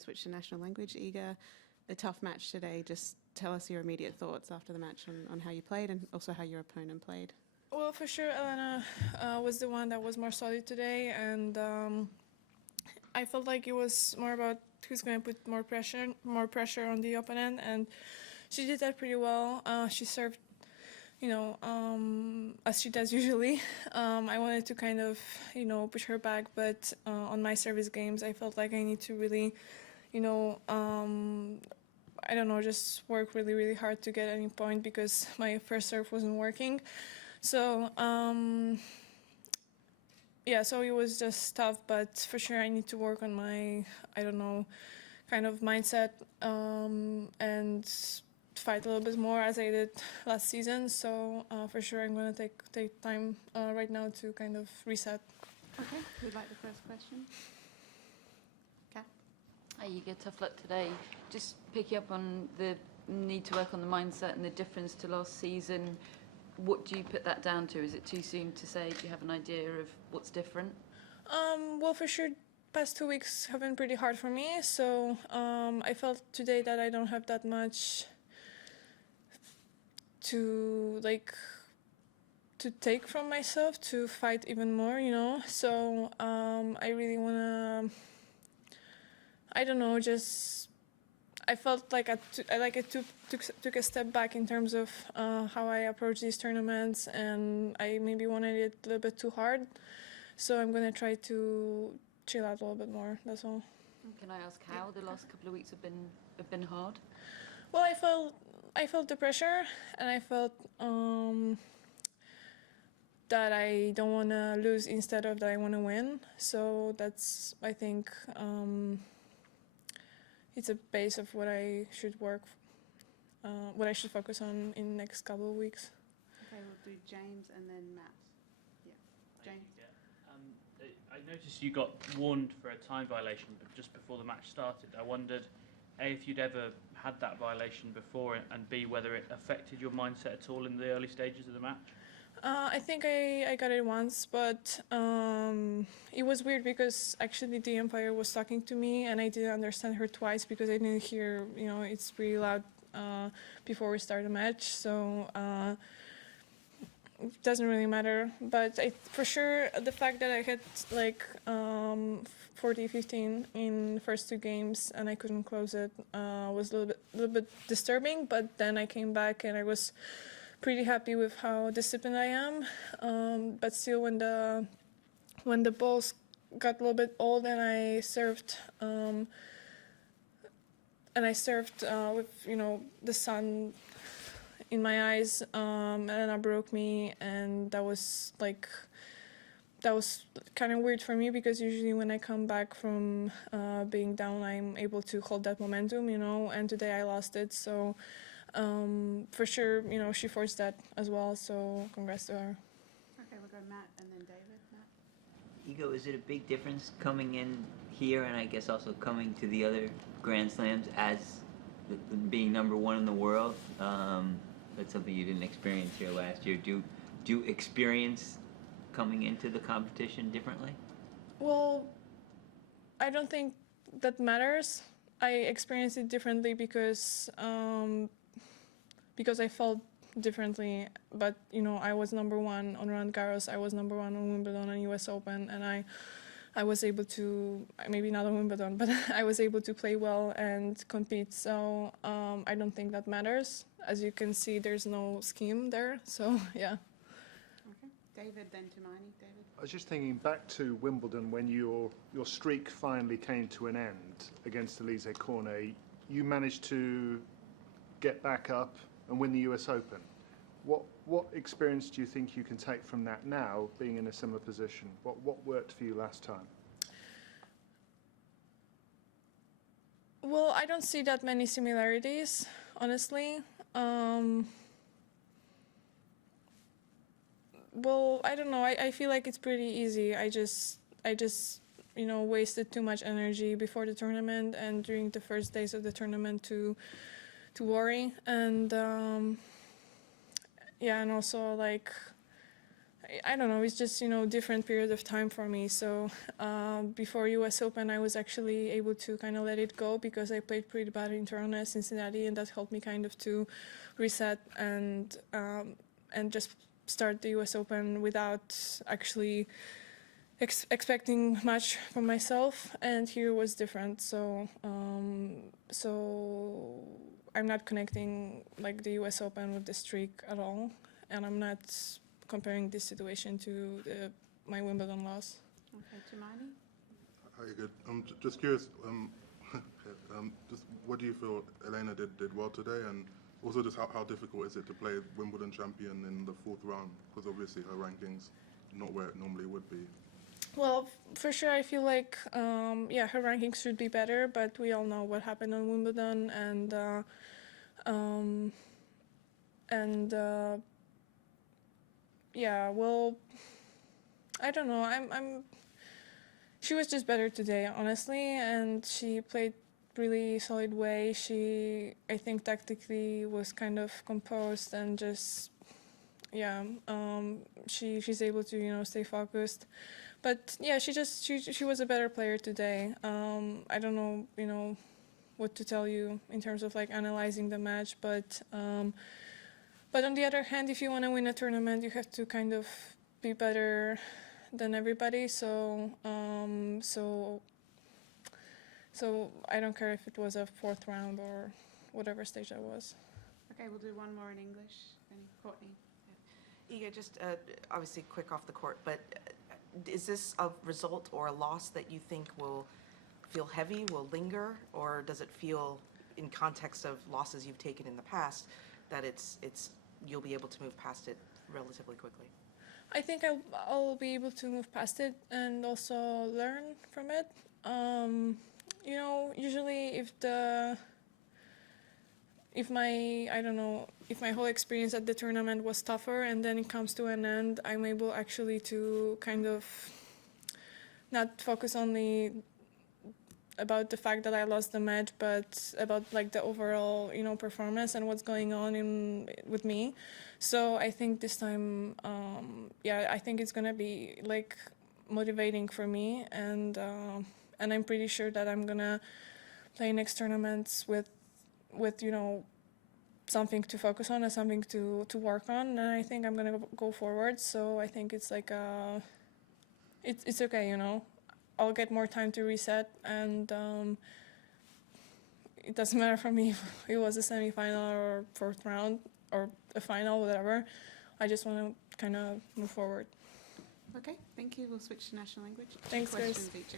switch to national language. Iga, a tough match today. Just tell us your immediate thoughts after the match on how you played and also how your opponent played. Well, for sure, Elena was the one that was more solid today, and I felt like it was more about who's going to put more pressure on the opponent, and she did that pretty well. She served, as she does usually. I wanted to kind of, push her back, but on my service games, I felt like I need to really, I don't know, just work really, really hard to get any point because my first serve wasn't working. So, so it was just tough, but for sure I need to work on my, kind of mindset and fight a little bit more as I did last season. So for sure I'm going to take time right now to kind of reset. Okay, who'd like the first question? Kat? Hi, Iga, tough luck today. Just picking up on the need to work on the mindset and the difference to last season. What do you put that down to? Is it too soon to say? Do you have an idea of what's different? Well, for sure, past 2 weeks have been pretty hard for me. So I felt today that I don't have that much to take from myself to fight even more, So I really wanna, I felt like I took a step back in terms of how I approach these tournaments, and I maybe wanted it a little bit too hard. So I'm gonna try to chill out a little bit more. That's all. Can I ask how the last couple of weeks have been hard? Well, I felt the pressure, and I felt that I don't want to lose instead of that I want to win. So that's, I think, it's a base of what I should what I should focus on in the next couple of weeks. Okay, we'll do James and then Matt. Yeah, James. I noticed you got warned for a time violation just before the match started. I wondered, A, if you'd ever had that violation before, and B, whether it affected your mindset at all in the early stages of the match? I think I got it once, but it was weird because actually the umpire was talking to me and I didn't understand her twice because I didn't hear, it's pretty loud before we start the match. So it doesn't really matter. But for sure, the fact that I had 40-15 in the first two games and I couldn't close it was a little bit disturbing. But then I came back and I was pretty happy with how disciplined I am, but still when the balls got a little bit old and I served with the sun in my eyes, Elena broke me, and that was kind of weird for me because usually when I come back from being down I'm able to hold that momentum, and today I lost it. So for sure, she forced that as well, so congrats to her. Okay, we'll go Matt and then David. Matt? Iga, is it a big difference coming in here and I guess also coming to the other Grand Slams as being number one in the world? That's something you didn't experience here last year. Do you experience coming into the competition differently? Well, I don't think that matters. I experienced it differently because I felt differently, but I was number one on Roland Garros, I was number one on Wimbledon and US Open, and I was able to, maybe not on Wimbledon, but I was able to play well and compete, so I don't think that matters. As you can see, there's no scheme there, so yeah. Okay, David, then Tumaini. David? I was just thinking back to Wimbledon when your streak finally came to an end against Elise Cornet. You managed to get back up and win the US Open. What experience do you think you can take from that now, being in a similar position? What worked for you last time? Well, I don't see that many similarities, honestly. Well, I don't know. I feel like it's pretty easy. I just wasted too much energy before the tournament and during the first days of the tournament to worry, and and also I don't know, it's just, different period of time for me. So before US Open, I was actually able to kind of let it go because I played pretty bad in Toronto and Cincinnati, and that helped me kind of to reset and just start the US Open without actually expecting much from myself. And here was different. So I'm not connecting like the US Open with the streak at all, and I'm not comparing this situation to my Wimbledon loss. Okay, Jemani? Hi, good. I'm just curious. Just what do you feel Elena did well today, and also just how difficult is it to play Wimbledon champion in the fourth round? Because obviously her ranking's not where it normally would be. Well, for sure, I feel like her rankings should be better, but we all know what happened on Wimbledon, well, I don't know. She was just better today, honestly, and she played really solid way. She, I think, tactically was kind of composed and just, she's able to, stay focused. But yeah, she was a better player today. I don't know, what to tell you in terms of like analyzing the match, but on the other hand, if you want to win a tournament, you have to kind of be better than everybody. So I don't care if it was a fourth round or whatever stage that was. Okay, we'll do one more in English. Then Courtney. Iga, just obviously quick off the court, but is this a result or a loss that you think will feel heavy, will linger, or does it feel, in context of losses you've taken in the past, that you'll be able to move past it relatively quickly? I think I'll be able to move past it and also learn from it. Usually if my whole experience at the tournament was tougher and then it comes to an end, I'm able actually to kind of not focus only about the fact that I lost the match, but about like the overall, performance and what's going on with me. So I think this time, I think it's gonna be like motivating for me, and I'm pretty sure that I'm gonna play next tournaments with something to focus on and something to work on, and I think I'm gonna go forward. So I think it's like it's okay, I'll get more time to reset, and it doesn't matter for me if it was a semi-final or fourth round or a final, whatever. I just want to kind of move forward. Okay, thank you. We'll switch to national language. Thanks, guys. Questions each.